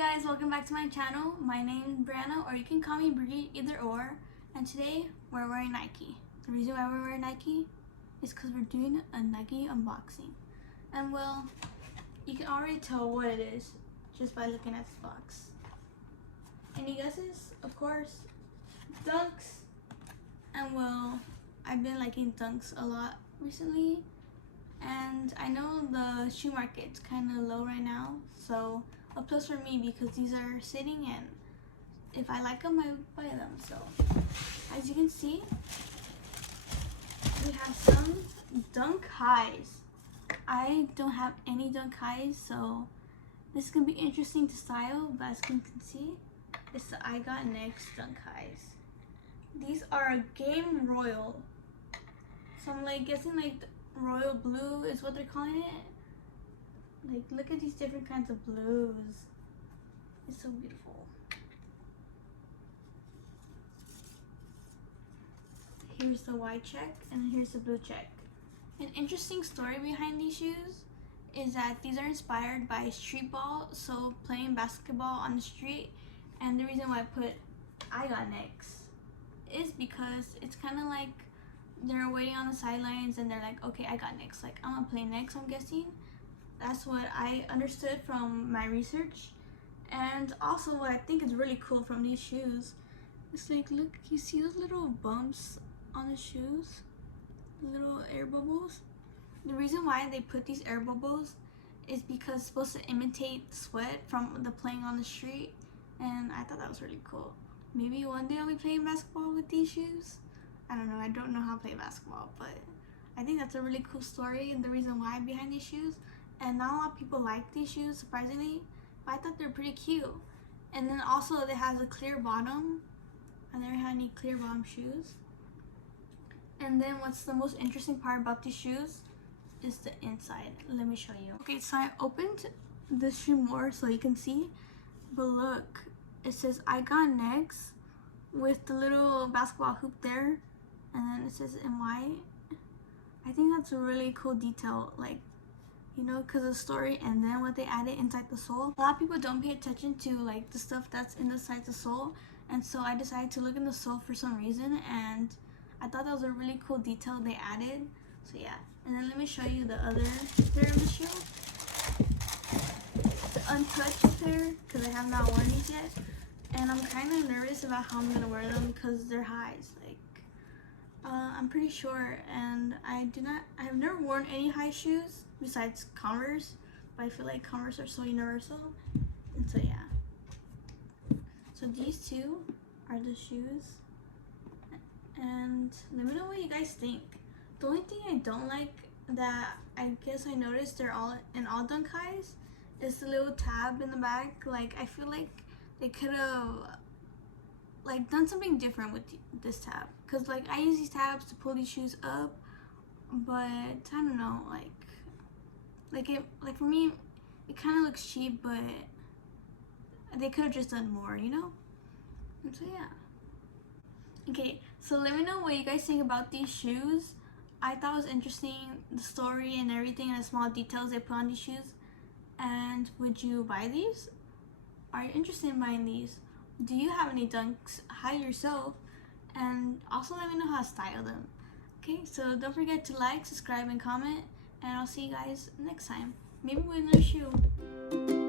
guys, welcome back to my channel. My name is Brianna, or you can call me Brie, either or. And today we're wearing Nike. The reason why we're wearing Nike is because we're doing a Nike unboxing. And well, you can already tell what it is just by looking at this box. Any guesses? Of course, Dunks. And well, I've been liking Dunks a lot recently. And I know the shoe market's kind of low right now, so a plus for me because these are sitting, and if I like them, I would buy them. So as you can see, we have some Dunk Highs. I don't have any Dunk Highs, so this is gonna be interesting to style. But as you can see, it's the I Got Next Dunk Highs. These are a Game Royal, so I'm guessing royal blue is what they're calling it. Look at these different kinds of blues. It's so beautiful. Here's the white check and here's the blue check. An interesting story behind these shoes is that these are inspired by street ball, so playing basketball on the street. And the reason why I put I Got Next is because it's kind of like they're waiting on the sidelines and they're like, okay, I got next. I'm gonna play next, I'm guessing. That's what I understood from my research. And also what I think is really cool from these shoes is look, you see those little bumps on the shoes? Little air bubbles? The reason why they put these air bubbles is because it's supposed to imitate sweat from the playing on the street. And I thought that was really cool. Maybe one day I'll be playing basketball with these shoes. I don't know, I don't know how to play basketball, but I think that's a really cool story and the reason why behind these shoes. And not a lot of people like these shoes, surprisingly, but I thought they're pretty cute. And then also they have a clear bottom. I never had any clear bottom shoes. And then what's the most interesting part about these shoes is the inside. Let me show you. Okay, so I opened this shoe more so you can see, but look, it says I Got Next with the little basketball hoop there. And then it says in white. I think that's a really cool detail, because of the story and then what they added inside the sole. A lot of people don't pay attention to the stuff that's inside the sole, and so I decided to look in the sole for some reason, and I thought that was a really cool detail they added. So yeah, and then let me show you the other pair of the shoe, the untouched pair, because I have not worn these yet, and I'm kind of nervous about how I'm gonna wear them because they're highs. I'm pretty sure, and I have never worn any high shoes besides Converse, but I feel like Converse are so universal, and so yeah. So these two are the shoes, and let me know what you guys think. The only thing I don't like that I guess I noticed they're all in all Dunk Highs is the little tab in the back. I feel like they could have done something different with this tab, because I use these tabs to pull these shoes up, but I don't know, for me it kind of looks cheap, but they could have just done more, and so yeah. Okay, so let me know what you guys think about these shoes. I thought it was interesting, the story and everything, and the small details they put on these shoes. And would you buy these? Are you interested in buying these? Do you have any Dunks High yourself? And also let me know how to style them. Okay, so don't forget to like, subscribe, and comment, and I'll see you guys next time. Maybe with another shoe.